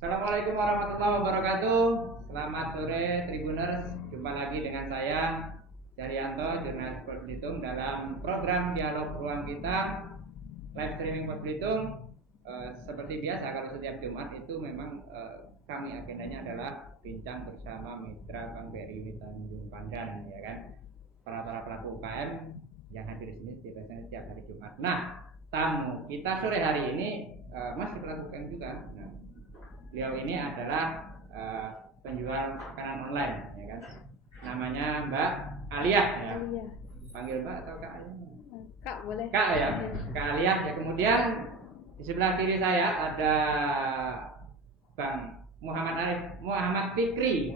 Assalamualaikum warahmatullahi wabarakatuh. Selamat sore Tribuners. Jumpa lagi dengan saya Jaryanto, Jurnalis Pos Belitung dalam program Dialog Ruang Kita live streaming Pos Belitung. Seperti biasa kalau setiap Jumat itu memang kami agendanya adalah bincang bersama mitra Bank BRI Tanjung Pandan, ya kan, para pelaku UKM yang hadir di sini biasanya setiap hari Jumat. Nah, tamu kita sore hari ini masih pelaku UKM juga. Nah, beliau ini adalah penjual makanan online, ya kan. Namanya Mbak Alia, ya. Alia. Panggil Mbak atau Kak Alia? Kak boleh. Kak ya, Kak Alia. Ya, kemudian di sebelah kiri saya ada Bang Muhammad Fikri.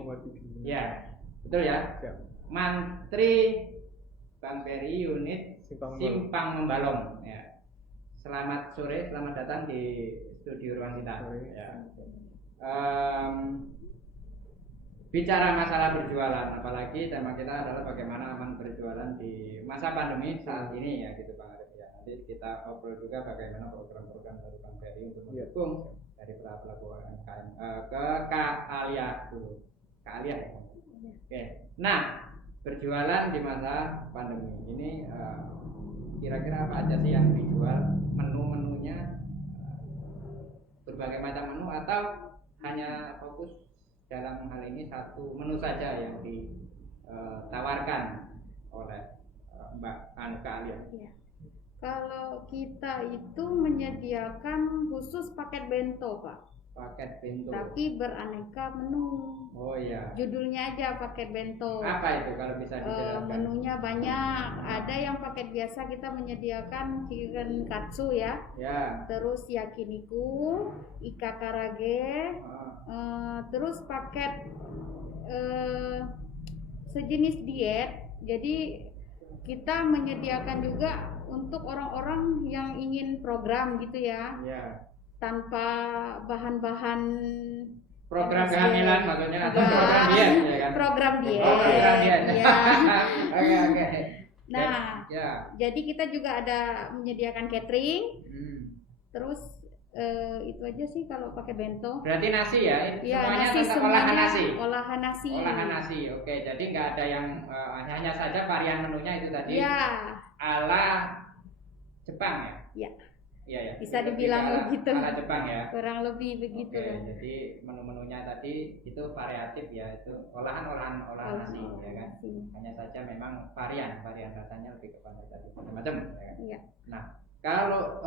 Ya, betul ya. Mantri Bank BRI unit Simpang Membalong. Ya. Selamat sore, selamat datang di studio Ruang Kita. Ya. Bicara masalah berjualan, apalagi tema kita adalah bagaimana aman berjualan di masa pandemi saat ini, ya gitu Bang Arif ya. Nanti kita obrol juga bagaimana program-program dari Bank BRI untuk mendukung dari pelaku UMKM. Ke Kak Alia dulu. Kak Alia ya. Oke. Nah, berjualan di masa pandemi ini kira-kira apa aja sih yang dijual? Menu-menunya berbagai macam menu atau hanya fokus dalam hal ini satu menu saja yang ditawarkan oleh Mbak Alia? Ya. Kalau kita itu menyediakan khusus paket bento, Pak. Paket bento. Tapi beraneka menu. Oh iya. Judulnya aja paket bento. Apa itu kalau bisa dijelaskan? Menunya banyak. Ada yang paket biasa kita menyediakan chicken katsu ya. Ya. Terus yakiniku, ika karage. Terus paket sejenis diet. Jadi kita menyediakan juga untuk orang-orang yang ingin program gitu ya. Ya. Tanpa bahan-bahan program kehamilan maksudnya atau program diet ya kan? Program diet. Oh, program diet. Ya. Oke. Nah, ya. Jadi kita juga ada menyediakan catering. Terus itu aja sih kalau pakai bento. Berarti nasi ya? Ya, semuanya nasi tetap olahan nasi. Olahan nasi. Oke, jadi nggak ada yang hanya saja varian menunya itu tadi. Ya. Ala Jepang ya? Ya. Iya ya. Bisa dibilang begitu. Ala Jepang ya. Kurang lebih begitu. Oke, jadi menu-menunya tadi itu variatif ya, itu olahan nasi ya kan. Hanya saja memang varian rasanya lebih kepada tadi macam-macam ya kan. Iya. Nah, kalau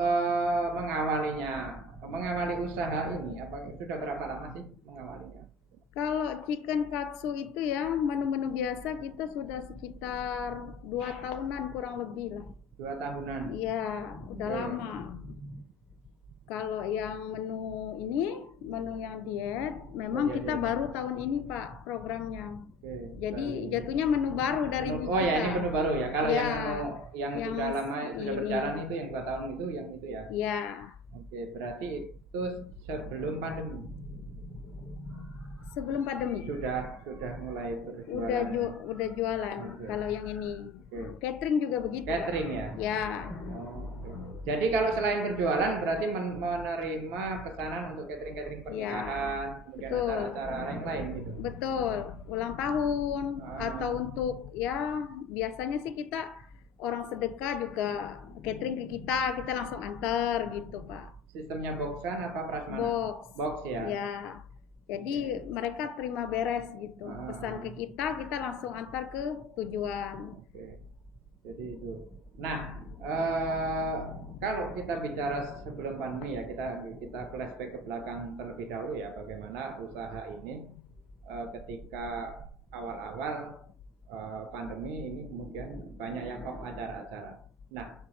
mengawali usaha ini apa sudah berapa lama sih mengawalinya? Kalau chicken katsu itu ya menu-menu biasa kita sudah sekitar 2 tahunan kurang lebih lah. 2 tahunan. Iya, udah lama. Kalau yang menu yang diet, memang kita baru tahun ini Pak programnya. Jadi jatuhnya menu baru dari kita. Oh ya, ini menu baru ya. Kalau yang sudah lama sudah ini. berjalan itu yang 2 tahun itu yang itu ya. Iya. Oke, berarti itu sebelum pandemi. Sebelum pandemi. Sudah mulai berjualan. Udah jualan. Kalau yang ini. Catering juga begitu. Catering ya. Ya. Jadi kalau selain berjualan berarti menerima pesanan untuk catering pernikahan, kemudian acara-acara lain gitu. Betul, ulang tahun atau untuk ya biasanya sih kita orang sedekah juga catering ke kita langsung antar gitu Pak. Sistemnya boxan apa prasmanan? Box ya. Ya. Jadi mereka terima beres gitu. Pesan ke kita langsung antar ke tujuan. Oke. Jadi itu. Nah, kalau kita bicara sebelum pandemi ya, kita flashback ke belakang terlebih dahulu ya, bagaimana usaha ini ketika awal-awal pandemi ini kemudian banyak yang off acara-acara. Nah,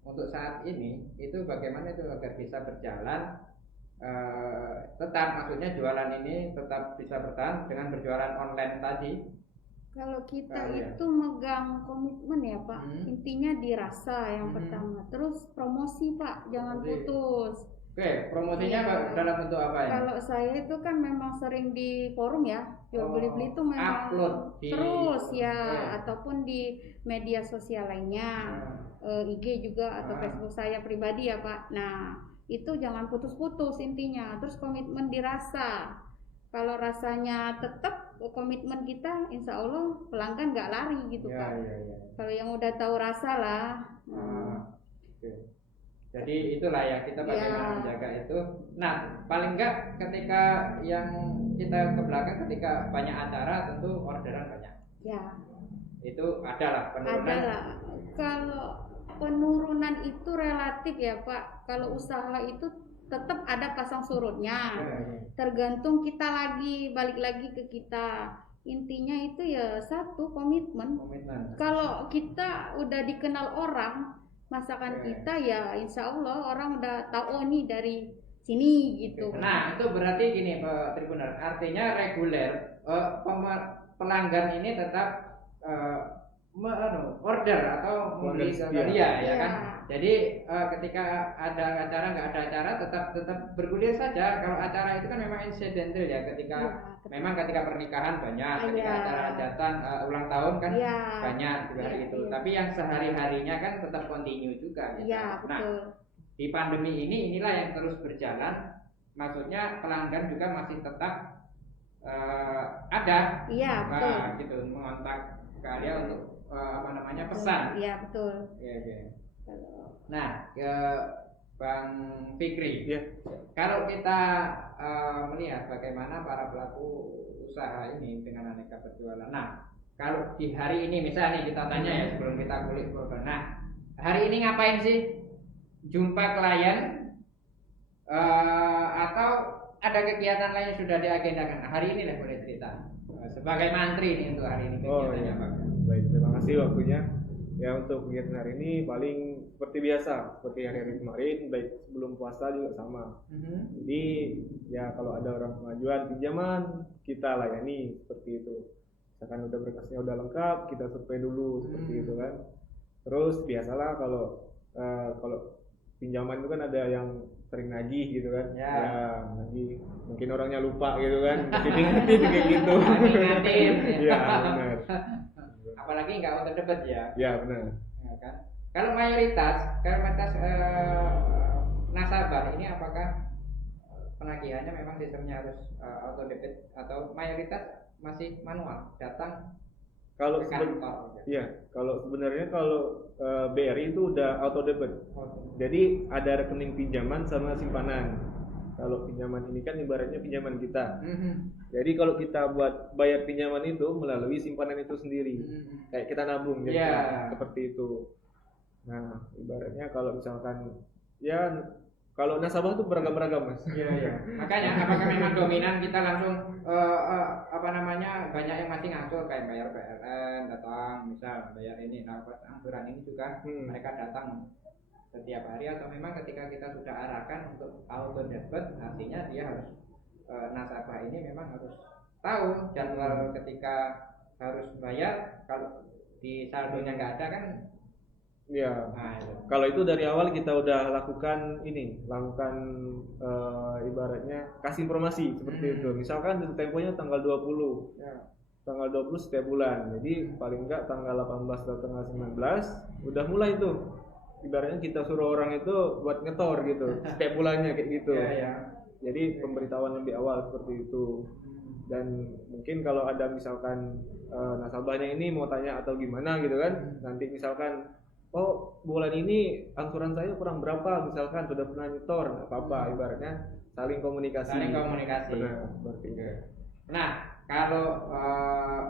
untuk saat ini itu bagaimana itu agar bisa berjalan tetap, maksudnya jualan ini tetap bisa bertahan dengan berjualan online tadi. Kalau kita itu megang komitmen ya Pak, intinya dirasa yang pertama. Terus promosi Pak, jangan putus. Oke, promosinya dalam bentuk apa ya? Kalau saya itu kan memang sering di forum ya, jual beli itu memang upload terus ya, ataupun di media sosial lainnya, IG juga atau Facebook saya pribadi ya Pak. Nah, itu jangan putus-putus intinya. Terus komitmen dirasa. Kalau rasanya tetap komitmen kita, insya Allah pelanggan nggak lari gitu Pak. Kalau yang udah tahu rasa lah. Okay. Jadi itulah ya kita bagaimana menjaga itu. Nah paling enggak ketika yang kita ke belakang ketika banyak acara tentu orderan banyak. Ya. Itu adalah penurunan. Adalah. Kalau penurunan itu relatif ya Pak. Kalau usaha itu tetap ada pasang surutnya. Tergantung kita lagi, balik lagi ke kita. Intinya itu ya satu komitmen. Kalau kita udah dikenal orang, masakan kita ya insya Allah orang udah tahu oh nih dari sini gitu. Nah itu berarti gini Pak Tribuner, artinya reguler pelanggan ini tetap order atau membeli sekalian ya kan. Jadi ketika ada acara nggak ada acara tetap bergulir saja. Kalau acara itu kan memang incidental ya, ketika memang ketika pernikahan banyak, ketika acara hajatan ulang tahun kan banyak juga hari itu. Tapi yang sehari-harinya kan tetap continue juga gitu. Nah, di pandemi inilah yang terus berjalan. Maksudnya pelanggan juga masih tetap ada. Iya, betul. Gitu mengontak kalian untuk pesan. Iya, betul. Iya. Nah, ke Bang Fikri, kalau kita melihat bagaimana para pelaku usaha ini dengan aneka berjualan. Nah, kalau di hari ini misalnya kita tanya ya sebelum kita kulik program. Nah, hari ini ngapain sih? Jumpa klien atau ada kegiatan lain yang sudah diagendakan? Hari ini lah boleh cerita. Sebagai mantri ini untuk hari ini kegiatannya Pak. Baik, terima kasih waktunya. Ya untuk kegiatan hari ini paling seperti biasa, seperti hari-hari kemarin, baik sebelum puasa juga sama. Jadi ya kalau ada orang pengajuan pinjaman kita layani seperti itu. Misalkan udah berkasnya udah lengkap, kita survei dulu seperti itu kan. Terus biasalah kalau pinjaman itu kan ada yang sering nagih gitu kan. Ya nagih, mungkin orangnya lupa gitu kan. Ngetit kayak gitu. Iya benar. Apalagi nggak auto debit ya. Ya benar. Ya, kan? Kalau mayoritas nasabah ini apakah penagihannya memang sistemnya harus auto debit atau mayoritas masih manual datang kalau ke kantor? Kalau sebenarnya BRI itu udah auto debit. Jadi ada rekening pinjaman sama simpanan. Kalau pinjaman ini kan ibaratnya pinjaman kita. Jadi kalau kita buat bayar pinjaman itu melalui simpanan itu sendiri. Kayak kita nabung gitu. Seperti itu. Nah, ibaratnya kalau misalkan ya kalau nasabah tuh beragam-beragam, Mas. Iya. Makanya apakah memang dominan kita langsung banyak yang masih ngatur kayak bayar PLN, datang misal bayar ini, angsuran ini juga mereka datang setiap hari, atau memang ketika kita sudah arahkan untuk auto debit, artinya dia harus nasabah ini memang harus tahu jadwal ketika harus bayar. Kalau di saldonya nggak ada kan kalau itu dari awal kita udah lakukan ibaratnya kasih informasi seperti itu. Misalkan temponya tanggal 20 tanggal 20 setiap bulan, jadi paling enggak tanggal 18 atau tanggal 19 udah mulai tuh ibaratnya kita suruh orang itu buat ngetor gitu setiap bulannya kayak gitu. Jadi pemberitahuan lebih awal seperti itu. Dan mungkin kalau ada misalkan nasabahnya ini mau tanya atau gimana gitu kan, nanti misalkan bulan ini angsuran saya kurang berapa, misalkan sudah pernah nyetor, nggak apa-apa, ibaratnya saling komunikasi. Benar, seperti itu. Nah, kalau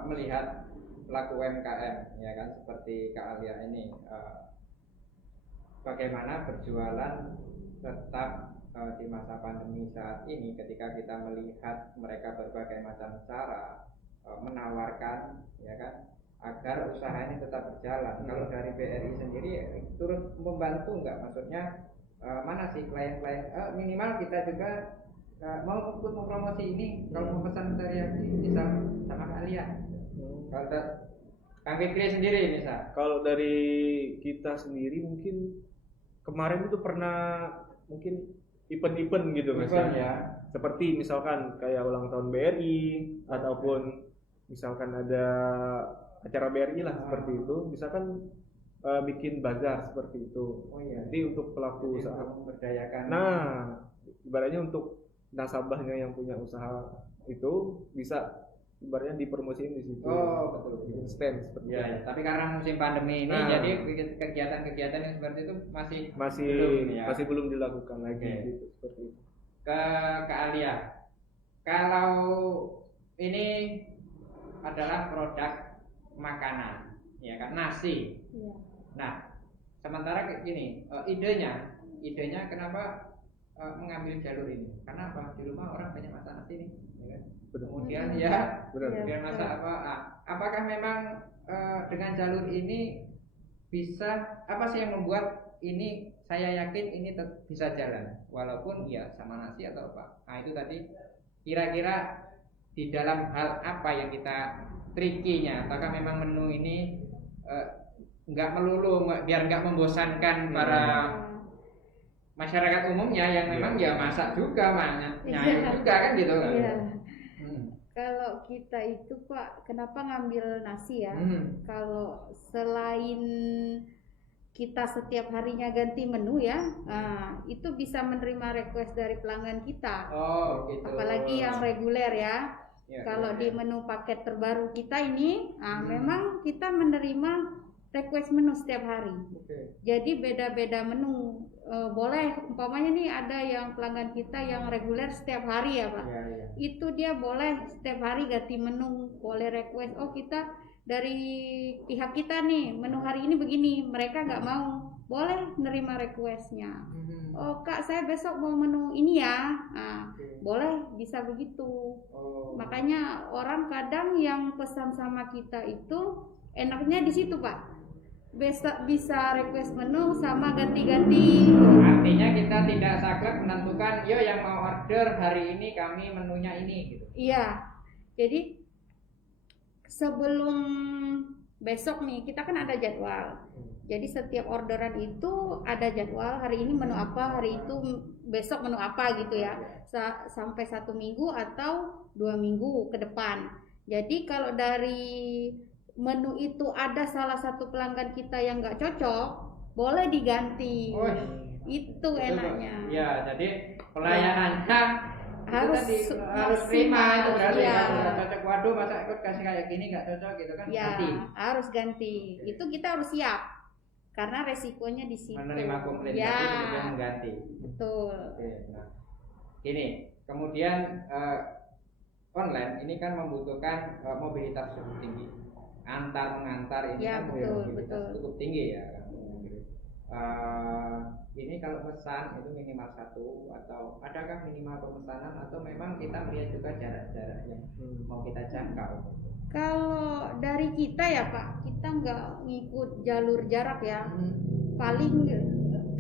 melihat pelaku UMKM ya kan seperti Kak Alia ini, bagaimana berjualan tetap di masa pandemi saat ini, ketika kita melihat mereka berbagai macam cara menawarkan ya kan agar usaha ini tetap berjalan. Kalau dari BRI sendiri turut membantu nggak? Maksudnya mana sih klien-klien minimal kita juga mau ikut mempromosi ini, kalau mau pesan teriyaki misal sama kalian. Kalau Kang Fikri sendiri misal, kalau dari kita sendiri mungkin kemarin itu pernah mungkin event-event gitu Mas ya. Seperti misalkan kayak ulang tahun BRI ataupun misalkan ada acara BRI lah seperti itu. Misalkan bikin bazar seperti itu. Oh iya. Jadi untuk pelaku usaha memberdayakan. Nah, ibaratnya untuk nasabahnya yang punya usaha itu bisa ibaratnya dipromosiin di situ. Oh betul. Bikin stand seperti Ya, itu. ya. Tapi karena musim pandemi ini, Nah. jadi kegiatan-kegiatan yang seperti itu Masih belum dilakukan lagi gitu seperti itu. Ke Alia. Kalau ini adalah produk makanan, ya kan, nasi. Iya. Nah, sementara kayak gini, idenya kenapa mengambil jalur ini? Karena apa? Di rumah orang banyak masak nasi nih, ya kan? Kemudian kemudian masak apa? Apakah memang dengan jalur ini bisa apa sih yang membuat ini? Saya yakin ini bisa jalan, walaupun ya sama nasi atau apa. Nah itu tadi kira-kira di dalam hal apa yang kita trikinya? Apakah memang menu ini nggak melulu, biar nggak membosankan para masyarakat umumnya yang memang ya masak juga, nyayur juga kan gitu kan? Iya. Kalau kita itu Pak, kenapa ngambil nasi ya? Kalau selain kita setiap harinya ganti menu ya, itu bisa menerima request dari pelanggan kita. Oh, gitu. Apalagi yang reguler ya. Kalau di menu paket terbaru kita ini, memang kita menerima request menu setiap hari. Jadi beda-beda menu. Boleh, umpamanya nih ada yang pelanggan kita yang reguler setiap hari ya Pak. Itu dia boleh setiap hari ganti menu, boleh request. Oh kita dari pihak kita nih menu hari ini begini, mereka nggak mau, boleh nerima requestnya. Oh Kak saya besok mau menu ini ya, boleh, bisa begitu. Makanya orang kadang yang pesan sama kita itu enaknya di situ Pak, bisa request menu sama ganti-ganti. Artinya kita tidak saklek menentukan, yo yang mau order hari ini kami menunya ini gitu. Iya, jadi sebelum besok nih kita kan ada jadwal. Jadi setiap orderan itu ada jadwal, hari ini menu apa, hari itu besok menu apa gitu ya. Sampai 1 minggu atau 2 minggu ke depan. Jadi kalau dari menu itu ada salah satu pelanggan kita yang nggak cocok, boleh diganti. Itu enaknya. Ya, jadi pelayanannya harus terima itu berarti ya. Nggak cocok, waduh masa ikut kasih kayak gini nggak cocok gitu kan, ya, ganti. Harus ganti. Itu kita harus siap karena resikonya di situ. Menerima komplain ya. tapi kemudian mengganti. Betul. Nah, gini, kemudian online ini kan membutuhkan mobilitas cukup tinggi. Antar mengantar ini ya, kan mobilitas cukup tinggi ya. Ini kalau pesan itu minimal 1 atau adakah minimal pemesanan atau memang kita melihat juga jarak-jarak yang mau kita jangkau? Kalau dari kita ya Pak, kita nggak ngikut jalur jarak ya. Paling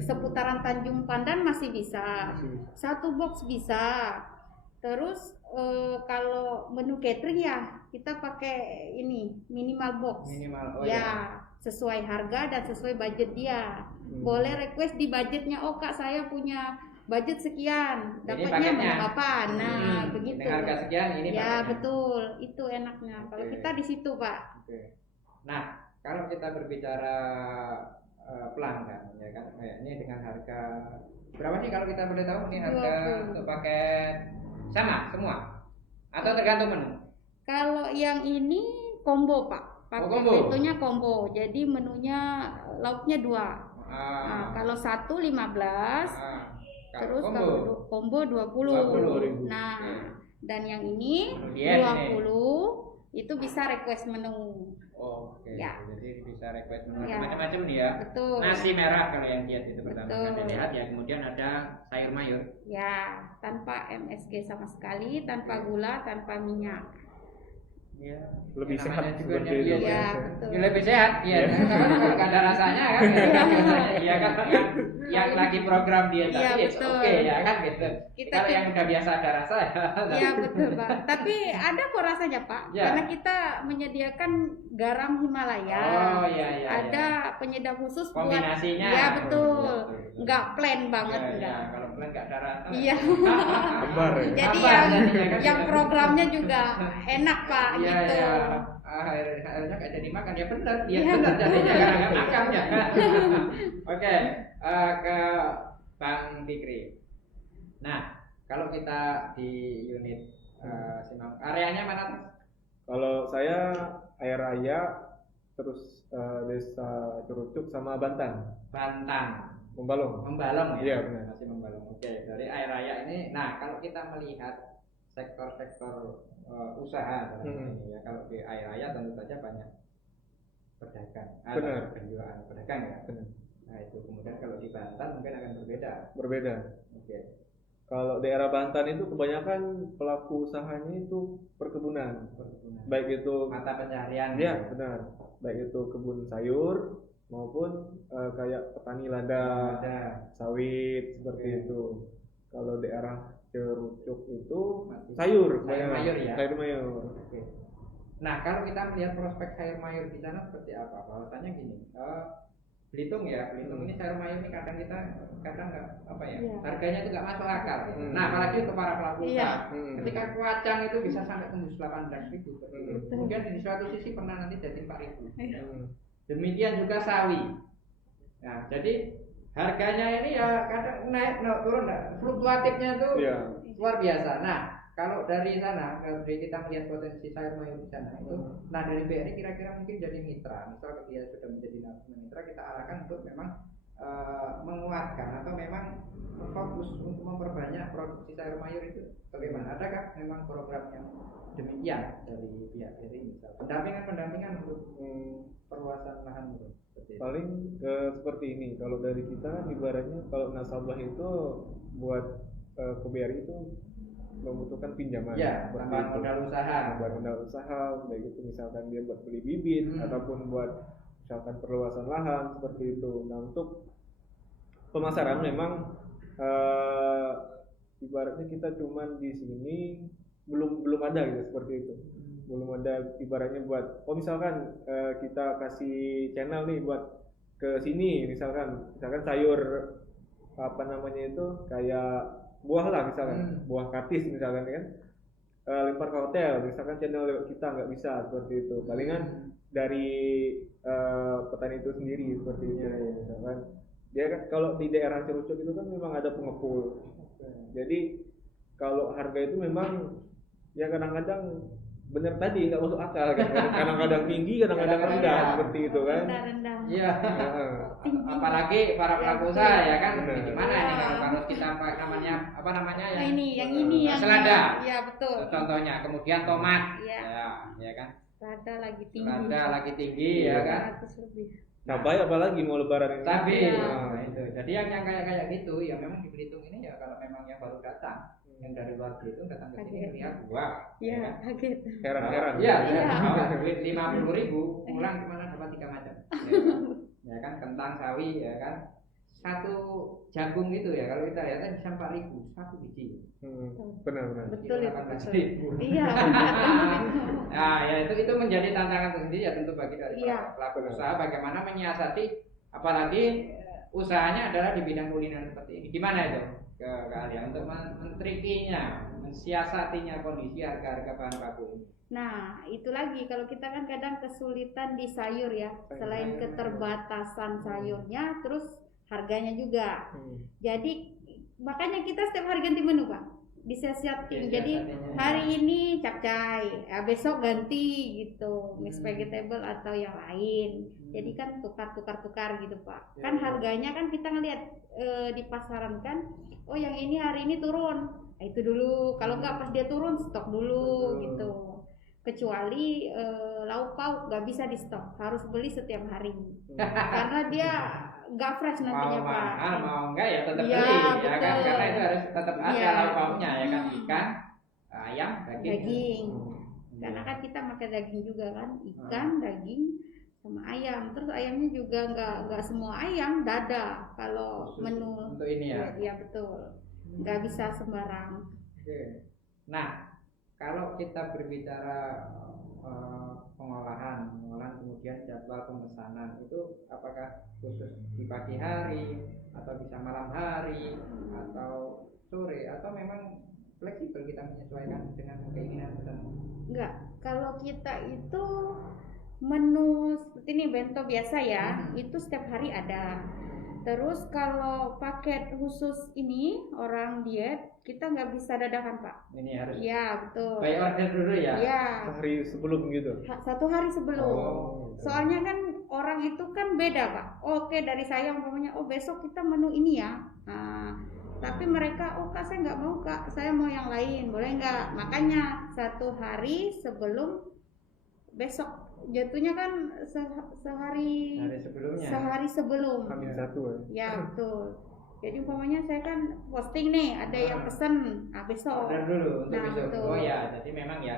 seputaran Tanjung Pandan masih bisa, 1 box bisa. Terus kalau menu catering ya kita pakai ini minimal box. Minimal, ya. Sesuai harga dan sesuai budget dia. Boleh request di budgetnya, oh Kak saya punya budget sekian, dapatnya menu apa? Nah begitu. Dengan harga sekian ini ya paketnya. Betul, itu enaknya. Kalau kita di situ Pak. Nah kalau kita berbicara pelanggan ya kan, ini dengan harga berapa sih kalau kita boleh tahu ini harga 20. Untuk paket sama semua atau tergantung menu? Kalau yang ini combo Pak. Paket itunya combo, jadi menunya lauknya 2. Nah, kalau 1 15, terus kalau combo 20. Nah, dan yang ini 20 itu bisa request menu. Oke. Ya. Jadi bisa request menu macam-macam nih ya. Betul. Nasi merah kalau yang diet itu pertama kali dilihat ya, kemudian ada sayur mayur. Ya, tanpa MSG sama sekali, tanpa gula, tanpa minyak. Ya, lebih sehat seperti itu. Ya, betul. Lebih sehat, ya. Kalau nggak ada rasanya kan, ya kan, yang lagi program diet tadi, oke ya kan gitu. Kalau yang udah biasa ada rasa ya. Iya betul Pak. Tapi ada kok rasanya Pak, karena kita menyediakan garam Himalaya. Oh iya. Ada penyedap khusus kombinasinya. Ya betul. Nggak plain banget enggak. Kalau plain nggak ada rasa. Iya. Kembar ya. Jadi yang programnya juga enak Pak. Iya. airnya nggak jadi makan ya benar, dia benar jadinya karena nggak makan ya. Oke, ke Bang Fikri. Nah, kalau kita di unit Sinong, areanya mana? Kalau saya Air Raya, terus Desa Curucuk sama Bantan. Membalong. Membalong ya? Iya benar. Masih membalong. Oke, dari Air Raya ini. Nah, kalau kita melihat sektor-sektor usaha dalam ini ya, kalau di Air Raya tentu saja banyak pedagang atau penjualan pedagang ya. Benar. Nah itu kemudian kalau di Banten mungkin akan berbeda. Oke. Kalau daerah Banten itu kebanyakan pelaku usahanya itu perkebunan. Baik itu mata pencaharian. Iya benar. Baik itu kebun sayur maupun kayak petani lada, sawit seperti itu. Kalau daerah Curucuk itu sayur mayur ya. Sayur mayur. Oke. Nah kalau kita melihat prospek sayur mayur di sana seperti apa? Bahwasanya gini, Belitung ini sayur mayur ini kadang nggak apa ya, harganya itu nggak masuk akal. Nah apalagi untuk para pelaku usaha, ketika kacang itu bisa sampai tembus 18.000. Kemudian di suatu sisi pernah nanti jadi 4.000. Demikian juga sawi. Nah jadi harganya ini ya kadang naik, turun, fluktuatifnya itu luar biasa. Nah kalau dari sana, dari kita melihat potensi sayur mayur di sana itu, nah dari BRI kira-kira mungkin jadi mitra. Misal dia sudah menjadi mitra, kita arahkan untuk memang menguatkan atau memang fokus untuk memperbanyak produksi sayur mayur itu. Bagaimana? Adakah memang program yang demikian dari pihak BRI misal? Pendampingan untuk perluasan lahan itu? Paling seperti ini. Kalau dari kita ibaratnya kalau nasabah itu buat ke BRI itu membutuhkan pinjaman, tambahan modal usaha, baik itu misalkan dia buat beli bibit ataupun buat misalkan perluasan lahan seperti itu. Nah untuk pemasaran memang ibaratnya kita cuman di sini belum ada gitu seperti itu. Belum ada ibaratnya buat misalkan kita kasih channel nih buat ke sini misalkan sayur apa namanya itu kayak buah lah misalkan, buah katis misalkan kan, lempar ke hotel misalkan channel lewat kita nggak bisa seperti itu. Palingan dari petani itu sendiri seperti itu misalkan. Dia kan kalau di daerah Curucuk itu kan memang ada pengepul. Jadi kalau harga itu memang ya kadang-kadang bener tadi nggak masuk akal kan, kadang-kadang tinggi kadang-kadang rendah seperti itu kan. Iya. Apalagi para pelaku usaha ya kan, gimana ini kalau kita apa namanya yang ini selada. Iya betul. Contohnya kemudian tomat. Ya kan. Selada lagi tinggi ya kan. Cabai apalagi mau lebaran ini. Cabai. Nah, itu. Jadi yang kayak gitu ya memang di Belitung ini ya kalau memang yang baru datang yang dari luar Belitung datang ke sini lihat kaget. Heran-heran. Iya. Duit 50.000 pulang kemana dapat 3 macam. Ya kan kentang sawi ya kan. Satu jagung itu ya kalau kita lihat kan bisa 4.000 satu biji. Benar. Betul itu. Iya. Nah, ya itu menjadi tantangan tersendiri ya tentu bagi dari pelaku usaha bagaimana menyiasati apalagi usahanya adalah di bidang kuliner seperti ini. Gimana itu ke kalian untuk mentrikinya, mensiasatinya kondisi harga bahan baku ini? Nah, itu lagi kalau kita kan kadang kesulitan di sayur ya, selain keterbatasan sayurnya, terus harganya juga. Jadi makanya kita setiap hari ganti menu Pak, disiasati. Jadi hari ini capcay, besok ganti gitu, mixed vegetable atau yang lain. Jadi kan tukar gitu Pak. Kan harganya kan kita ngelihat di pasaran kan, oh yang ini hari ini turun, nah, itu dulu. Kalau nggak pas dia turun stok dulu gitu. Kecuali lauk pauk nggak bisa di stok, harus beli setiap hari karena dia nggak fresh nantinya Pak. Mau enggak ya tetap beli ya kan, karena itu harus tetap ada lauk pauknya ya kan, ikan, ayam, daging. Karena kan kita makan daging juga kan, ikan, daging sama ayam. Terus ayamnya juga nggak semua ayam dada kalau menu untuk ini ya. Iya betul, nggak bisa sembarang. Oke. Nah kalau kita berbicara pengolahan kemudian jadwal pemesanan itu apakah khusus di pagi hari atau bisa malam hari atau sore atau memang fleksibel kita menyesuaikan dengan keinginan tertentu. Enggak, kalau kita itu menu seperti ini bento biasa ya, itu setiap hari ada. Terus kalau paket khusus ini orang diet kita nggak bisa dadakan Pak. Ini harus. Iya betul. By order dulu ya. Iya. Sehari sebelum gitu. 1 hari sebelum. Oh, Soalnya kan orang itu kan beda Pak. Oke dari saya umpamanya, oh besok kita menu ini ya. Nah, tapi mereka, oh Kak saya nggak mau Kak, saya mau yang lain, boleh nggak? Makanya 1 hari sebelum besok. Jatuhnya kan sehari sebelumnya. Sehari sebelum. Hamil 1 ya. betul. Jadi umpamanya saya kan posting nih, ada yang pesen, besok. Order dulu untuk Nah, besok. betul. Oh ya, jadi memang ya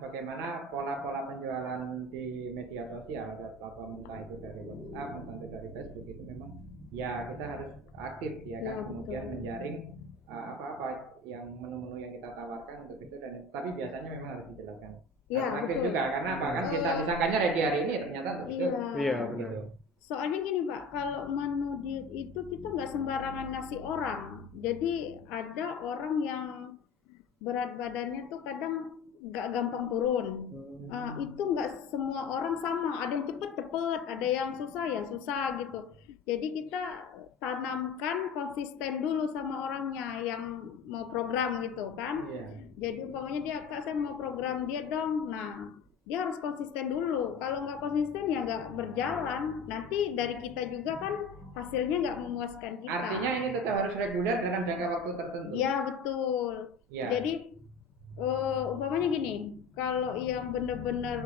bagaimana pola-pola penjualan di media sosial atau platform entah itu dari WhatsApp, entah itu dari Facebook itu memang ya kita harus aktif ya kan, Ya, kemudian betul. menjaring apa-apa yang menu-menu yang kita tawarkan untuk itu, dan tapi biasanya memang harus dijelaskan. Iya betul. Juga karena apa kan kita disangkanya ready hari ini ternyata Iya. Iya benar. gitu. Soalnya gini Pak, kalau menu diet itu kita nggak sembarangan ngasih orang. Jadi ada orang yang berat badannya tuh kadang nggak gampang turun. Itu nggak semua orang sama. Ada yang cepet, ada yang susah ya susah gitu. Jadi kita tanamkan konsisten dulu sama orangnya yang mau program gitu kan. Iya. Jadi umpamanya dia, Kak saya mau program dia dong. Nah dia harus konsisten dulu. Kalau nggak konsisten ya nggak berjalan. Nanti dari kita juga kan hasilnya nggak memuaskan kita. Artinya ini tetap harus reguler dalam jangka waktu tertentu. Iya betul. Ya. Jadi umpamanya gini, kalau yang benar-benar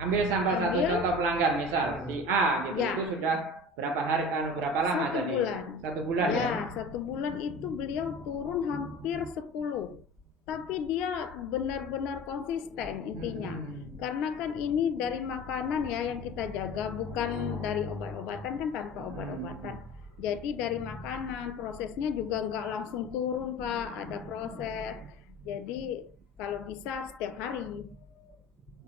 ambil sampel satu contoh pelanggan misal si A gitu, Ya. itu sudah berapa hari berapa lama 1 jadi? bulan. 1 bulan ya. Ya 1 bulan itu beliau turun hampir 10. Tapi dia benar-benar konsisten intinya. Karena kan ini dari makanan ya yang kita jaga, bukan dari obat-obatan, kan tanpa obat-obatan. Jadi dari makanan, prosesnya juga nggak langsung turun Pak, ada proses. Jadi kalau bisa setiap hari.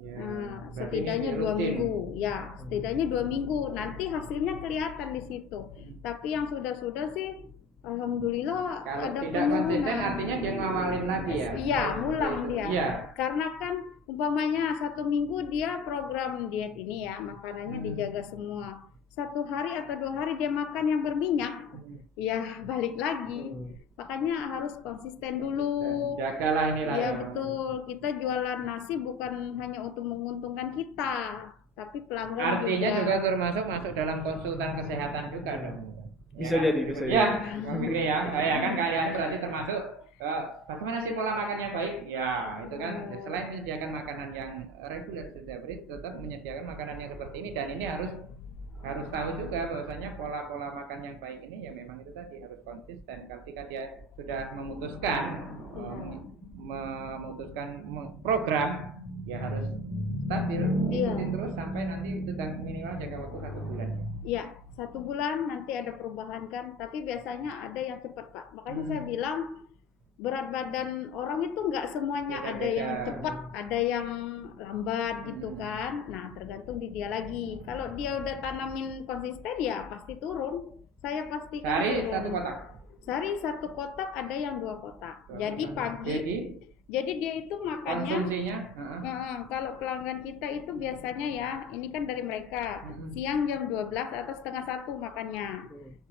Ya, Nah, berarti setidaknya ini 2 rutin. minggu. Ya, setidaknya 2 minggu. Nanti hasilnya kelihatan di situ. Tapi yang sudah-sudah sih alhamdulillah Kalau ada tidak konsisten penurunan. artinya dia ngawalin lagi ya. Iya, ngulang dia. Iya. Karena kan umpamanya 1 minggu dia program diet ini ya, makanannya dijaga semua. 1 hari atau 2 hari dia makan yang berminyak, ya balik lagi. Makanya harus konsisten dulu. Jagalah inilah. Iya betul. Kita jualan nasi bukan hanya untuk menguntungkan kita, tapi pelanggan Artinya juga termasuk masuk dalam konsultan kesehatan juga dong. Bisa jadi, bisa ya. Oke ya, kayak berarti termasuk bagaimana sih pola makan yang baik? Ya, itu kan selain menyediakan makanan yang reguler setiap hari, tetap menyediakan makanan yang seperti ini, dan ini harus tahu juga bahwasanya pola-pola makan yang baik ini ya memang itu tadi harus konsisten. Ketika dia sudah memutuskan program, ya harus stabil, ikutin terus sampai nanti itu minimal jangka waktu 1 bulan. Iya, 1 bulan nanti ada perubahan kan, tapi biasanya ada yang cepat Pak. Makanya saya bilang berat badan orang itu nggak semuanya ada yang cepat, ada yang lambat gitu kan. Nah tergantung di dia lagi. Kalau dia udah tanamin konsisten ya pasti turun. Saya pastikan Sehari turun. 1 kotak. Sehari 1 kotak, ada yang 2 kotak. Jadi pagi. Jadi dia itu makannya. Konsumsinya. Kalau pelanggan kita itu biasanya ya, ini kan dari mereka siang jam 12 atau setengah 1 makannya.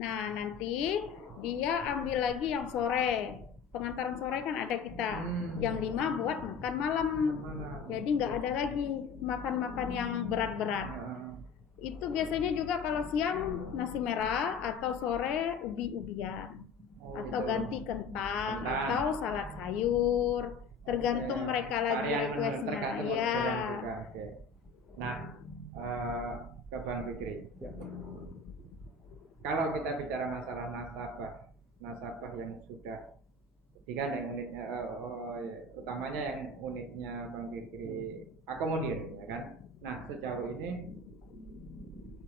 Nah nanti dia ambil lagi yang sore. Pengantaran sore kan ada kita jam 5 buat makan malam. Jadi nggak ada lagi makan-makan yang berat-berat. Itu biasanya juga kalau siang nasi merah atau sore ubi-ubian atau ganti kentang atau salad sayur, tergantung mereka lagi requestnya ya. Nah ke Bang Fikri, kalau kita bicara masalah nasabah yang sudah digandeng unitnya, utamanya yang unitnya Bang Fikri akomodir, ya kan? Nah sejauh ini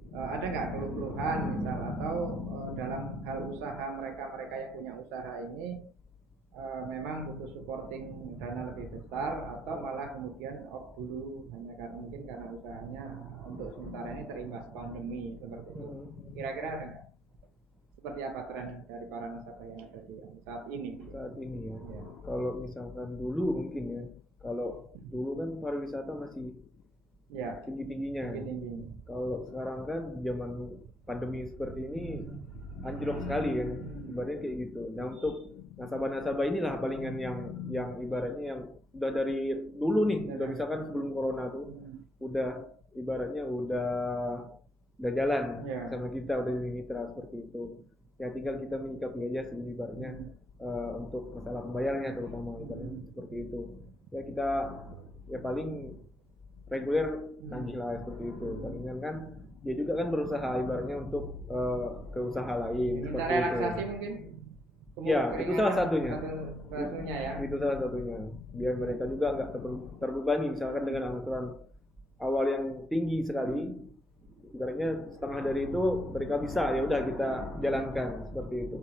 ada nggak keluhan misal atau dalam hal usaha mereka yang punya usaha ini memang butuh supporting dana lebih besar, atau malah kemudian off dulu hanya karena usahanya untuk sementara ini terimbas pandemi seperti itu? Kira-kira ada nggak? seperti apa tren dari para nasabah yang ada di saat ini? Saat ini ya. Kalau misalkan dulu mungkin ya, kalau dulu kan pariwisata masih Ya, tinggi-tingginya. tinggi. Kalau sekarang kan zaman pandemi seperti ini anjlok sekali kan, ibaratnya kayak gitu. Nah untuk nasabah-nasabah inilah palingan yang ibaratnya yang udah dari dulu nih, udah misalkan sebelum corona tuh udah ibaratnya udah jalan Ya. sama kita, udah jadi mitra seperti itu. Ya tinggal kita menyikapi aja sih ibaratnya untuk masalah pembayarnya terutama ibaratnya seperti itu. Ya kita ya paling reguler nanti lah seperti itu. Palingan kan dia juga kan berusaha ibaratnya untuk ke usaha lain Minta seperti relaksasi itu. mungkin? Ya, itu salah satunya. Satunya ya. Itu salah satunya. Biar mereka juga nggak terbebani misalkan dengan angsuran awal yang tinggi sekali. Ibaratnya setengah dari itu mereka bisa ya udah kita jalankan seperti itu.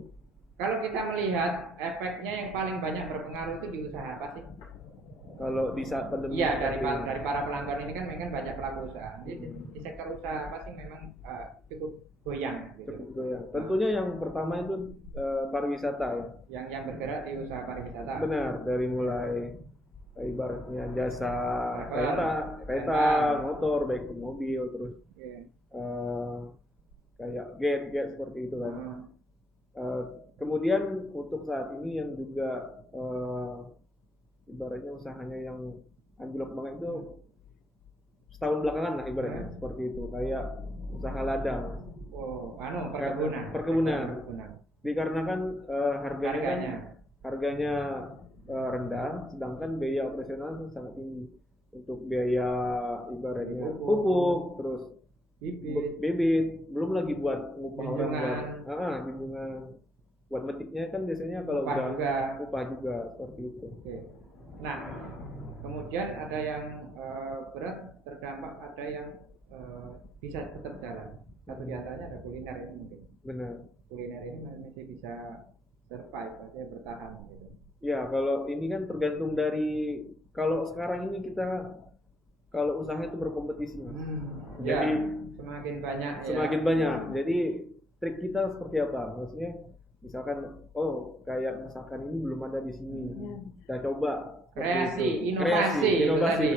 Kalau kita melihat efeknya yang paling banyak berpengaruh itu di usaha apa sih? Kalau di saat pandemi Iya, dari para pelanggan ini kan memang banyak pelaku usaha. Di sektor usaha apa sih memang cukup goyang gitu. cukup goyang. Tentunya yang pertama itu pariwisata ya. Yang bergerak di usaha pariwisata. Benar, dari mulai ibaratnya jasa kereta, motor, baik mobil, terus kayak gate seperti itu kan. Kemudian untuk saat ini yang juga ibaratnya usahanya yang anjlok banget itu setahun belakangan lah ibaratnya seperti itu, kayak usaha ladang. Oh, perkebunan. Dikarenakan harganya rendah, sedangkan biaya operasional itu sangat tinggi untuk biaya ibaratnya pupuk, terus bibit, belum lagi buat ngupah orang buat bimbingan, buat metiknya kan biasanya kalau upah juga seperti itu. Oke. Nah, kemudian ada yang berat terdampak, ada yang bisa tetap jalan. Satu di antaranya ada kuliner ini mungkin. Benar. Kuliner ini masih bisa survive, masih bertahan gitu. Ya, kalau ini kan tergantung dari, kalau sekarang ini kita kalau usaha itu berkompetisi Mas. Jadi semakin banyak. Jadi trik kita seperti apa? Maksudnya misalkan kayak masakan ini belum ada di sini. Kita coba inovasi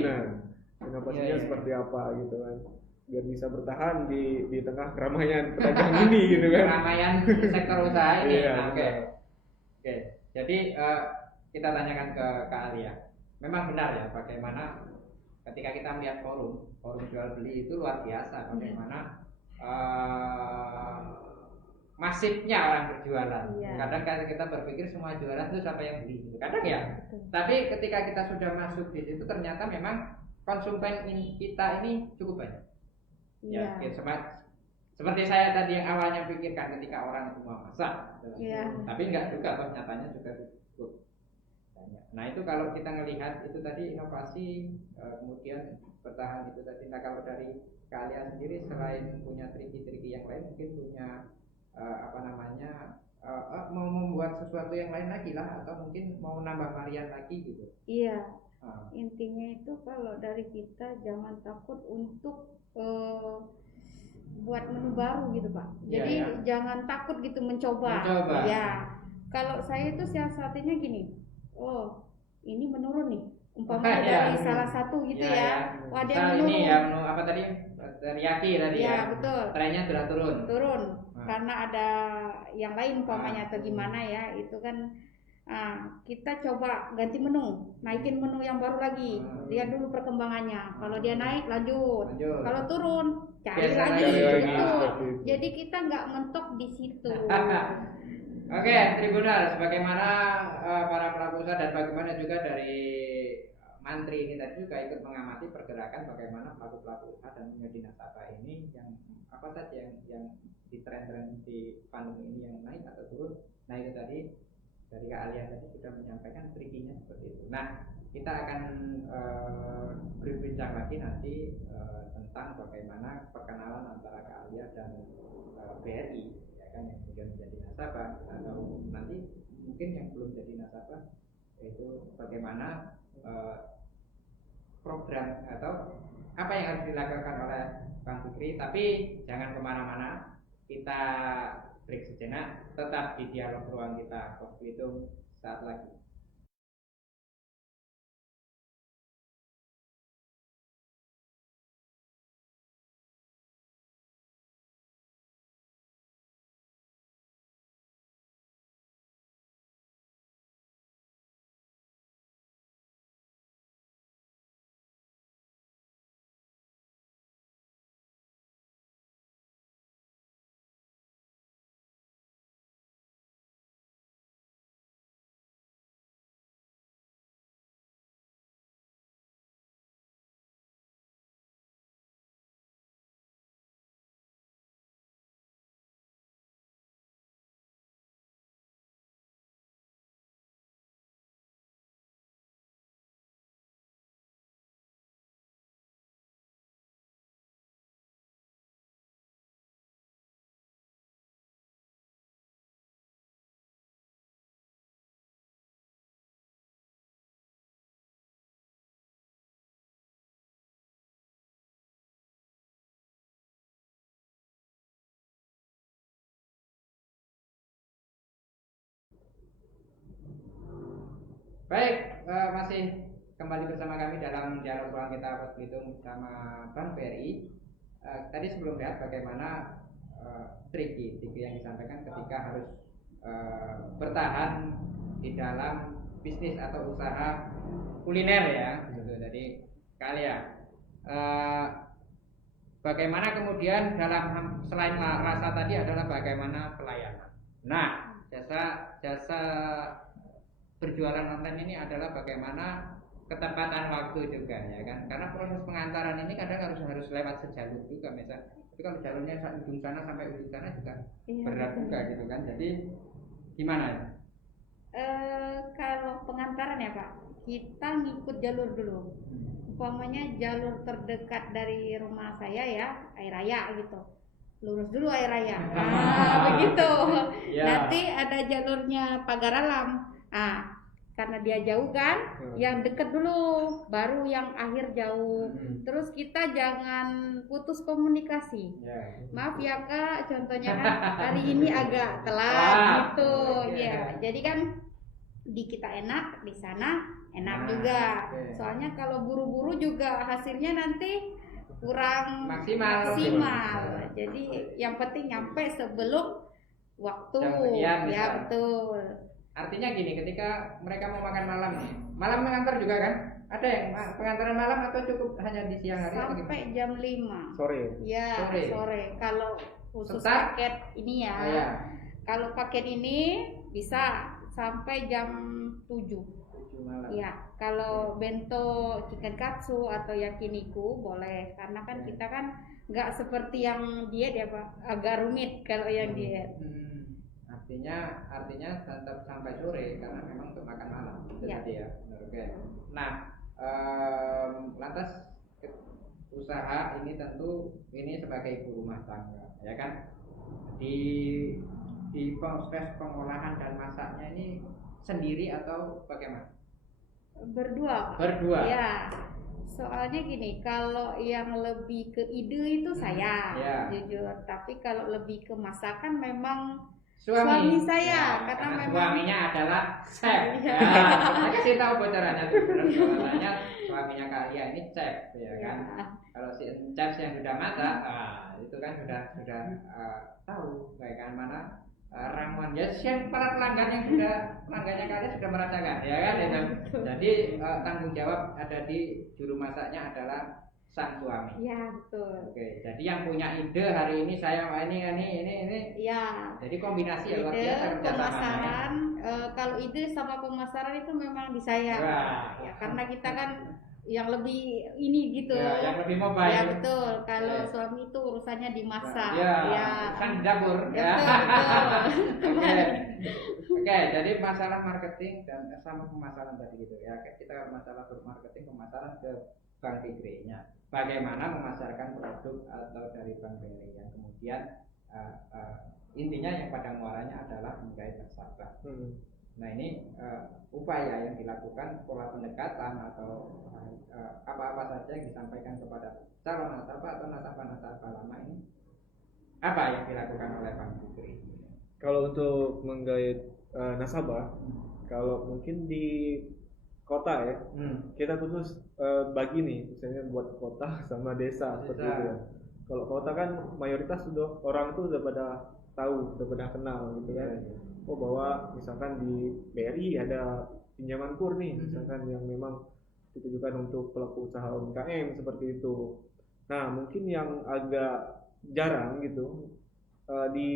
benar. Inovasinya seperti apa gitu kan. Biar bisa bertahan di tengah keramaian pedagang ini gitu kan. Keramaian sektor usaha ini. Oke. Jadi kita tanyakan ke Kak Alia. Memang benar ya bagaimana ketika kita melihat forum jual beli itu luar biasa, bagaimana masifnya orang berjualan. Kadang kita berpikir semua jualan itu siapa yang beli. Kadang ya. Tapi ketika kita sudah masuk di situ ternyata memang konsumen kita ini cukup banyak. Ya, seperti saya tadi yang awalnya pikirkan ketika orang itu mau masak, tapi enggak juga, nyatanya juga cukup banyak. Nah itu kalau kita ngelihat itu tadi inovasi, kemudian bertahan itu tadi. Nah kalau dari kalian sendiri selain punya triki-triki yang lain, mungkin punya mau membuat sesuatu yang lain lagi lah, atau mungkin mau nambah varian lagi gitu. Iya. Intinya itu kalau dari kita jangan takut untuk buat menu baru gitu Pak. Jadi jangan takut gitu mencoba. Ya. Kalau saya itu siasatinya gini. Oh, ini menurun nih. Umpamanya dari salah satu gitu ya. Wah dia menurun. Ini yang apa tadi? Teriyaki tadi ya. Betul. Trennya sudah turun. Karena ada yang lain umpamanya atau gimana ya. Itu kan kita coba ganti menu, naikin menu yang baru lagi, lihat dulu perkembangannya. Kalau dia naik lanjut. Kalau turun cari lagi. Jadi kita nggak mentok di situ. Oke, Tribuners, bagaimana para pelaku usaha dan bagaimana juga dari Mantri ini tadi juga ikut mengamati pergerakan bagaimana pelaku usaha dan menjadi nasabah ini yang apa saja yang di tren-tren di pandemi ini yang naik atau turun. Nah itu tadi dari Kak Alia tadi sudah menyampaikan trikinya seperti itu. Nah kita akan berbincang lagi nanti tentang bagaimana perkenalan antara Kak Alia dan BRI, ya kan, yang kemudian menjadi nasabah, atau nanti mungkin yang belum jadi nasabah, yaitu bagaimana program atau apa yang harus dilakukan oleh Bang Fikri. Tapi jangan kemana-mana, kita break sejenak, tetap di dialog ruang kita Kos Belitung saat lagi. Baik, masih kembali bersama kami dalam dialog ruang kita Kos Belitung bersama Bank BRI. Tadi sebelum lihat bagaimana triki yang disampaikan ketika harus bertahan di dalam bisnis atau usaha kuliner ya, gitu. Jadi kalian bagaimana kemudian dalam selain rasa tadi adalah bagaimana pelayanan. Nah, jasa berjualan online ini adalah bagaimana ketepatan waktu juga ya kan, karena proses pengantaran ini kadang harus lewat sejalur juga misal, tapi kalau jalurnya ujung sana sampai ujung sana juga berat juga gitu kan. Jadi gimana? Kalau pengantaran ya Pak, kita ngikut jalur dulu. Umpamanya jalur terdekat dari rumah saya ya Air Raya gitu, lurus dulu Air Raya. Begitu. Nanti ada jalurnya Pagar Alam. Karena dia jauh kan, yang deket dulu, baru yang akhir jauh. Terus kita jangan putus komunikasi. Maaf ya Kak, contohnya kan hari ini agak telat gitu. Ya, jadi kan di kita enak, di sana enak juga. Soalnya kalau buru-buru juga hasilnya nanti kurang maksimal. Jadi yang penting nyampe sebelum waktu. Ya betul. Artinya gini, ketika mereka mau makan malam nih, malam mengantar juga kan? Ada yang pengantaran malam atau cukup hanya di siang hari? Sampai jam 5 sore. Ya, sore. Kalau khusus paket ini ya. Kalau paket ini bisa sampai jam 7 malam. Ya, kalau bento chicken katsu atau yakiniku boleh, karena kan kita kan nggak seperti yang diet ya Pak, agak rumit kalau yang diet. Artinya tetap sampai sore karena memang untuk makan malam. Jadi ya. Oke. Nah, lantas usaha ini tentu ini sebagai ibu rumah tangga, ya kan? Di proses pengolahan dan masaknya ini sendiri atau bagaimana? Berdua. Ya. Soalnya gini, kalau yang lebih ke ide itu saya, jujur. Tapi kalau lebih ke masakan memang suami saya, karena memang suaminya adalah chef. Saya kasih tahu bocorannya tuh, soalnya suaminya kalian ini chef, ya kan? Kalau si chef yang sudah masak, itu kan sudah tahu bagaimana ramuan ya, para pelanggan yang pelanggannya kalian sudah merasakan, ya kan? Jadi tanggung jawab ada di juru masaknya adalah sang suami. Ya betul. Oke, jadi yang punya ide hari ini saya ini. Ya. Jadi kombinasi ide, luar biasa pemasaran. Kalau ide sama pemasaran itu memang di saya. Ya, karena kita kan yang lebih ini gitu. Ya, yang lebih mobile. Ya betul. Kalau suami itu urusannya dimasak. Ya. Kan di dapur. Ya, betul. Oke, jadi masalah marketing dan sama pemasaran tadi gitu ya. Kita masalah marketing, pemasaran ke Bank BRI-nya. Bagaimana memasarkan produk atau dari Bank BRI yang kemudian intinya yang pada muaranya adalah menggait nasabah. Nah ini upaya yang dilakukan, pola pendekatan atau apa-apa saja yang disampaikan kepada calon nasabah atau nasabah lama ini, apa yang dilakukan oleh Bank BRI? Kalau untuk menggait nasabah, kalau mungkin di kota ya, kita khusus bagi nih, misalnya buat kota sama desa seperti itu ya. Kalau kota kan mayoritas sudah orang itu udah pada tahu, udah pada kenal gitu kan. Oh bahwa misalkan di BRI ada pinjaman kur nih, misalkan yang memang ditujukan untuk pelaku usaha UMKM seperti itu. Nah mungkin yang agak jarang gitu di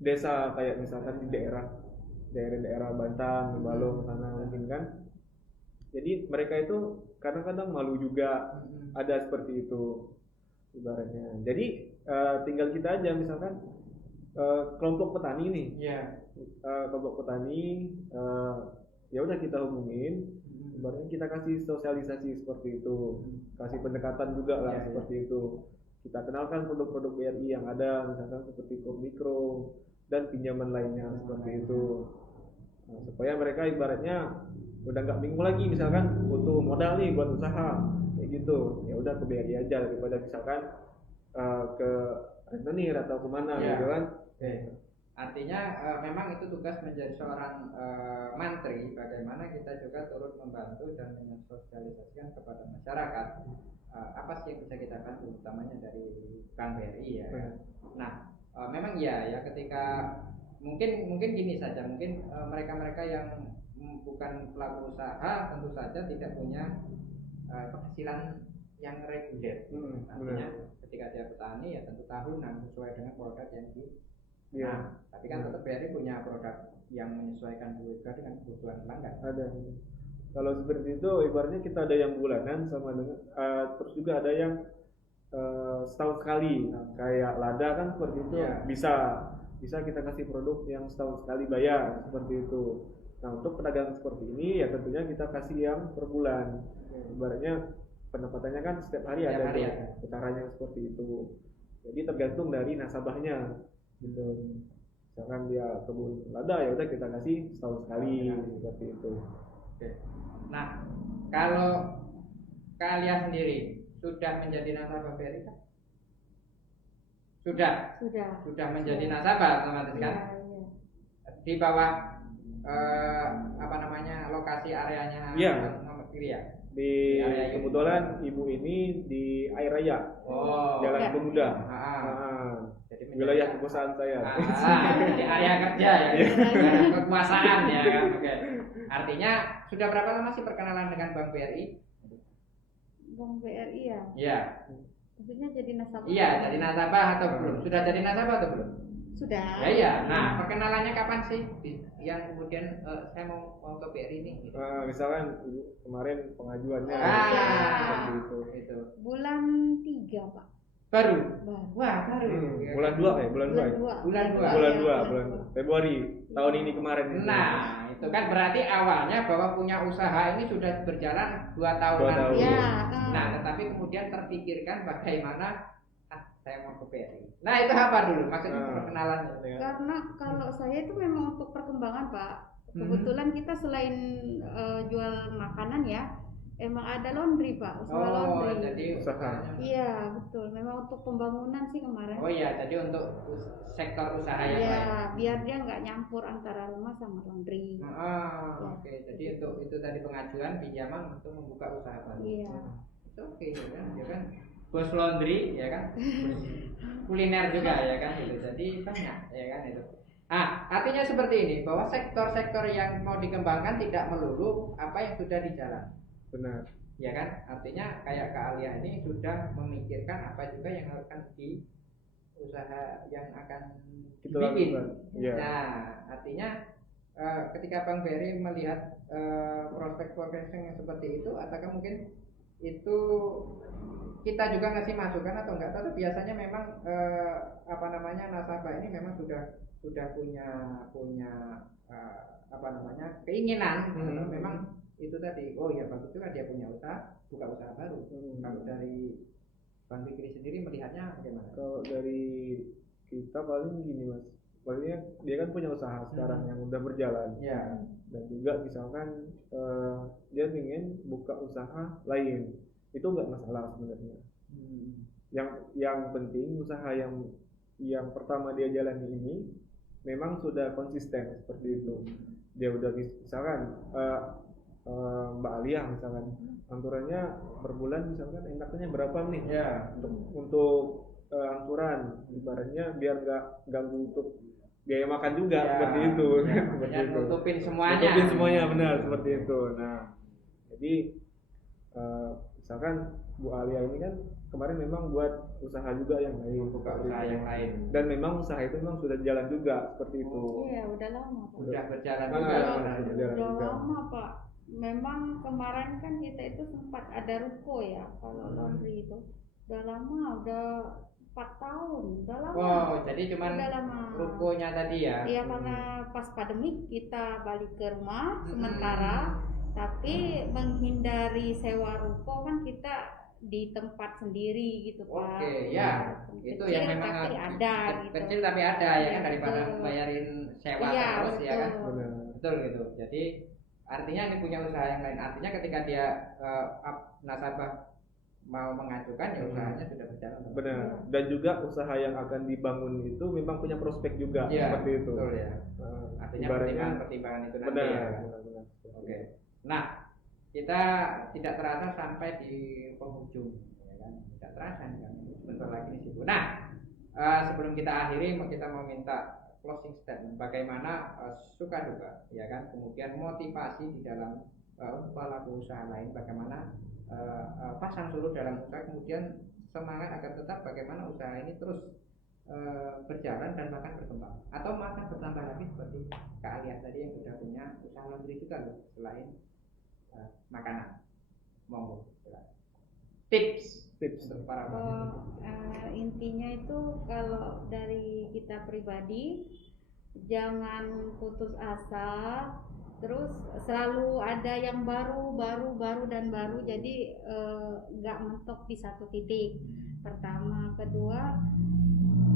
desa kayak misalkan di daerah Bantan, Balong sana mungkin kan. Jadi mereka itu kadang-kadang malu juga ada seperti itu ibaratnya. Jadi tinggal kita aja misalkan kelompok petani nih, kelompok petani ya udah kita hubungin, ibaratnya kita kasih sosialisasi seperti itu, kasih pendekatan juga lah seperti itu. Kita kenalkan produk-produk BRI yang ada, misalkan seperti kur mikro dan pinjaman lainnya seperti itu. Nah, supaya mereka ibaratnya udah nggak bingung lagi misalkan butuh modal nih buat usaha kayak gitu, ya udah ke BRI aja daripada misalkan ke rentenir atau kemana gitu kan. Artinya memang itu tugas menjadi seorang mantri, bagaimana kita juga turut membantu dan mensosialisasikan kepada masyarakat apa sih yang bisa kita bantu, utamanya dari Bank BRI ya. Nah memang ya ketika mungkin gini saja, mungkin mereka-mereka yang bukan pelaku usaha tentu saja tidak punya penghasilan yang reguler. Artinya ketika dia petani ya tentu tahunan sesuai dengan produk yang nah, tapi kan tetap BRI punya produk yang menyesuaikan juga dengan kebutuhan pelanggan. Ada. Kalau seperti itu ibaratnya kita ada yang bulanan sama dengan terus juga ada yang setahun sekali. Kayak lada kan seperti itu bisa kita kasih produk yang setahun sekali bayar seperti itu. Nah untuk pedagang seperti ini ya tentunya kita kasih yang per bulan. Ibaratnya pendapatannya kan setiap hari ada caranya seperti itu. Jadi tergantung dari nasabahnya gitu. Misalkan dia kebun lada ya udah kita kasih setahun sekali seperti itu. Nah kalau kalian sendiri sudah menjadi nasabah BRI kan? Sudah menjadi nasabah otomatis kan? Di bawah lokasi areanya nomor kiri ya? Di kebetulan ibu ini di Air Raya, Jalan Pemuda, jadi wilayah kekuasaan saya. Di area kerja ya, kekuasaan ya kan. Oke. Artinya sudah berapa lama sih perkenalan dengan Bank BRI? Bank BRI ya? Iya. Maksudnya jadi nasabah? Iya, jadi nasabah atau belum? Sudah jadi nasabah atau belum? Sudah. Ya. Nah, perkenalannya kapan sih? Yang kemudian saya mau ke BRI ini. Gitu. Misalkan kemarin pengajuannya. Itu. Bulan 3 Pak. Baru. Wah, baru. Bulan 2 ya, bulan 2 Februari tahun ini kemarin. Nah, itu kan berarti awalnya bahwa punya usaha ini sudah berjalan 2 tahun. Nah, tetapi kemudian terpikirkan bagaimana saya mau ke BRI. Nah, itu apa dulu maksudnya perkenalannya? Karena kalau saya itu memang untuk perkembangan Pak. Kebetulan kita selain jual makanan ya, emang ada laundry Pak, usaha laundry. Jadi usaha. Iya betul, memang untuk pembangunan sih kemarin. Oh iya, jadi untuk sektor usaha yang lain. Iya, biar dia nggak nyampur antara rumah sama laundry. Oke. Jadi untuk itu tadi pengajuan pinjaman untuk membuka usaha baru. Iya. Oke, ya kan. Bos laundry ya kan. Kuliner juga ya kan itu. Jadi banyak ya kan itu. Artinya seperti ini bahwa sektor-sektor yang mau dikembangkan tidak melulu apa yang sudah di jalan. Benar. Ya kan? Artinya kayak Kak Alia ini sudah memikirkan apa juga yang akan di usaha yang akan dibikin. Nah, artinya ketika Bang BRI melihat prospek-prospek yang seperti itu, ataukah mungkin itu kita juga ngasih masukan atau enggak? Tapi biasanya memang nasabah ini memang sudah punya keinginan atau memang itu tadi bagus juga dia punya buka usaha baru. Kalau dari Bang Fikri sendiri melihatnya bagaimana? Kalau dari kita paling gini Mas, palingnya dia kan punya usaha sekarang yang udah berjalan dan juga misalkan dia ingin buka usaha lain, itu nggak masalah sebenarnya. Yang penting usaha yang pertama dia jalani ini memang sudah konsisten seperti itu. Dia udah misalkan Mbak Alia misalkan angsurannya per bulan misalkan enaknya berapa nih Ya. untuk angsuran, ibaratnya biar nggak ganggu untuk biaya makan juga Ya, seperti itu. ya, Seperti ya, itu. nutupin semuanya. Nutupin semuanya benar seperti itu. Nah, jadi misalkan Bu Alia ini kan kemarin memang buat usaha juga yang lain, Buka usaha yang lain. dan memang usaha itu memang sudah jalan juga seperti itu. Iya, udah lama Pak. Udah berjalan Ah, juga udah sebenarnya. berjalan Udah juga. lama Pak. Memang kemarin kan kita itu sempat ada ruko ya kalau laundry itu. Udah lama, udah 4 tahun, udah lama. Wow, jadi cuman Udah lama. rukonya tadi ya. Iya, karena pas pandemi kita balik ke rumah sementara, tapi menghindari sewa ruko kan kita di tempat sendiri gitu Pak. Oke, ya. Itu yang memang tapi ada gitu. kecil tapi ada ya kan, daripada Betul. bayarin sewa Iya, terus ya kan. betul. Benar. Betul gitu. Jadi artinya ini punya usaha yang lain. Artinya ketika dia nasabah mau mengajukan ya usahanya sudah berjalan. Benar. Dan juga usaha yang akan dibangun itu memang punya prospek juga Iya, seperti itu. betul ya. Artinya pertimbangan itu nanti benar, ya. benar. Oke. Nah, kita tidak terasa sampai di penghujung, ya kan? Tidak terasa nih kan? Sebentar lagi nih sih. Nah, sebelum kita akhiri, kita mau minta closing statement. Bagaimana suka duka, ya kan? Kemudian motivasi di dalam pelaku usaha lain. Bagaimana pasang surut dalam usaha. Kemudian semangat agar tetap bagaimana usaha ini terus berjalan dan bahkan berkembang, atau malah bertambah lagi seperti Kak Alia tadi yang sudah punya usaha laundry juga loh selain makanan. Monggo tips untuk para intinya itu kalau dari kita pribadi jangan putus asa, terus selalu ada yang baru dan baru, jadi nggak mentok di satu titik. Pertama, kedua,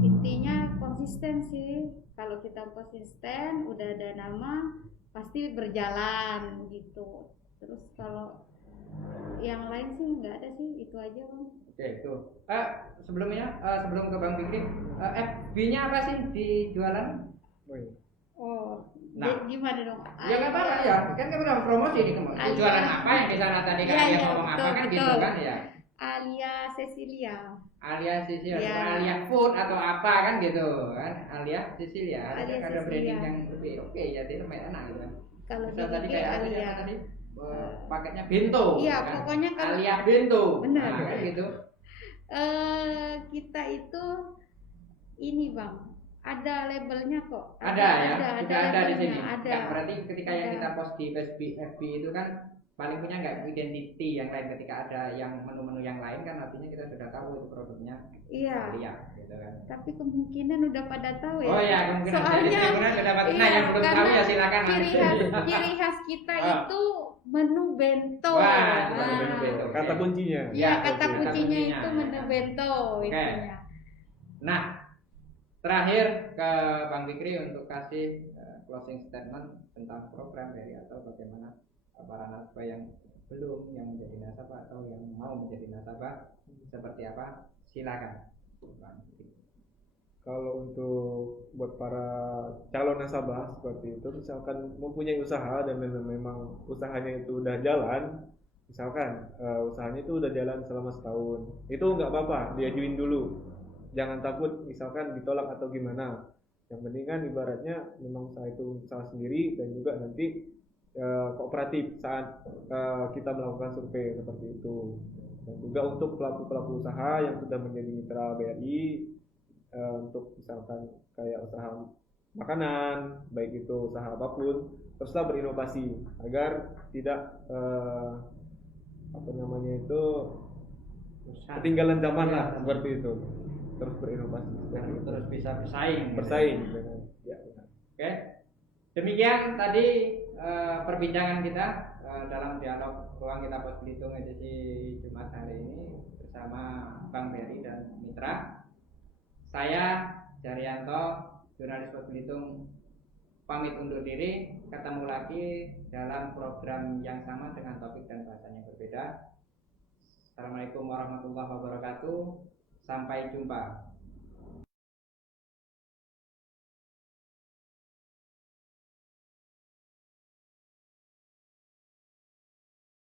intinya konsisten sih. Kalau kita konsisten, udah ada nama, pasti berjalan gitu. Terus kalau yang lain sih nggak ada sih, itu aja Bang. Oke, itu sebelumnya sebelum ke Bang Fikri, FB-nya apa sih di jualan? Oh, Nah. gimana dong? Ya nggak apa-apa ya, kan kita udah promosi nih Alia. jualan apa yang di sana tadi Kak Iya, Alia iya, ngomong apa betul, kan gitu betul. kan ya. Alia Cecilia. Alia Cecilia, Ya. Alia Food atau apa kan gitu kan, Alia Cecilia. Alia Ada Cecilia. branding yang lebih oke ya, dia lumayan enak gitu kan. Kalau di Misal tadi IG kayak Alia. apa tadi paketnya bento. Iya, kan? pokoknya kalau Alia bento. Benar. Nah, kan gitu. Kita itu ini Bang, ada labelnya kok. Ada ya, sudah ada di labelnya, sini. Ada. Nah, berarti ketika yang Ada. kita post di FB itu kan paling punya nggak identity yang lain. Ketika ada yang menu-menu yang lain kan artinya kita sudah tahu itu produknya Iya. Alia gitu kan. Tapi kemungkinan udah pada tahu ya. Oh ya, kemungkinan Soalnya udah dapat. Nah, iya, yang belum tahu karena ya silakan ciri khas kita Ah. itu menu bento. Wah, Nah, menu bento. Kata kuncinya. Iya, Ya, kata kata kuncinya kuncinya. itu menu bento Oke. intinya. Nah, terakhir ke Bang Fikri untuk kasih closing statement tentang program dari atau bagaimana para nasabah yang belum yang menjadi nasabah atau yang mau menjadi nasabah seperti apa, silakan Bang Fikri. Kalau untuk buat para calon nasabah seperti itu, misalkan mempunyai usaha dan memang usahanya itu udah jalan, misalkan usahanya itu udah jalan selama setahun, itu nggak apa-apa, diajuin dulu. Jangan takut misalkan ditolak atau gimana. Yang penting kan ibaratnya memang usaha itu usaha sendiri dan juga nanti kooperatif saat kita melakukan survei seperti itu. Dan juga untuk pelaku-pelaku usaha yang sudah menjadi mitra BRI, untuk misalkan kayak usaha makanan, baik itu usaha apapun, teruslah berinovasi agar tidak ketinggalan zaman lah seperti itu. Terus berinovasi Terus bisa bersaing. bersaing dengan ya benar. Oke. Demikian tadi perbincangan kita dalam dialog ruang kita Pos Belitung edisi Jumat hari ini bersama Bang Beri dan Mitra. Saya Jaryanto, jurnalis Pos Belitung, pamit undur diri. Ketemu lagi dalam program yang sama dengan topik dan bahasan yang berbeda. Assalamualaikum warahmatullahi wabarakatuh. Sampai jumpa.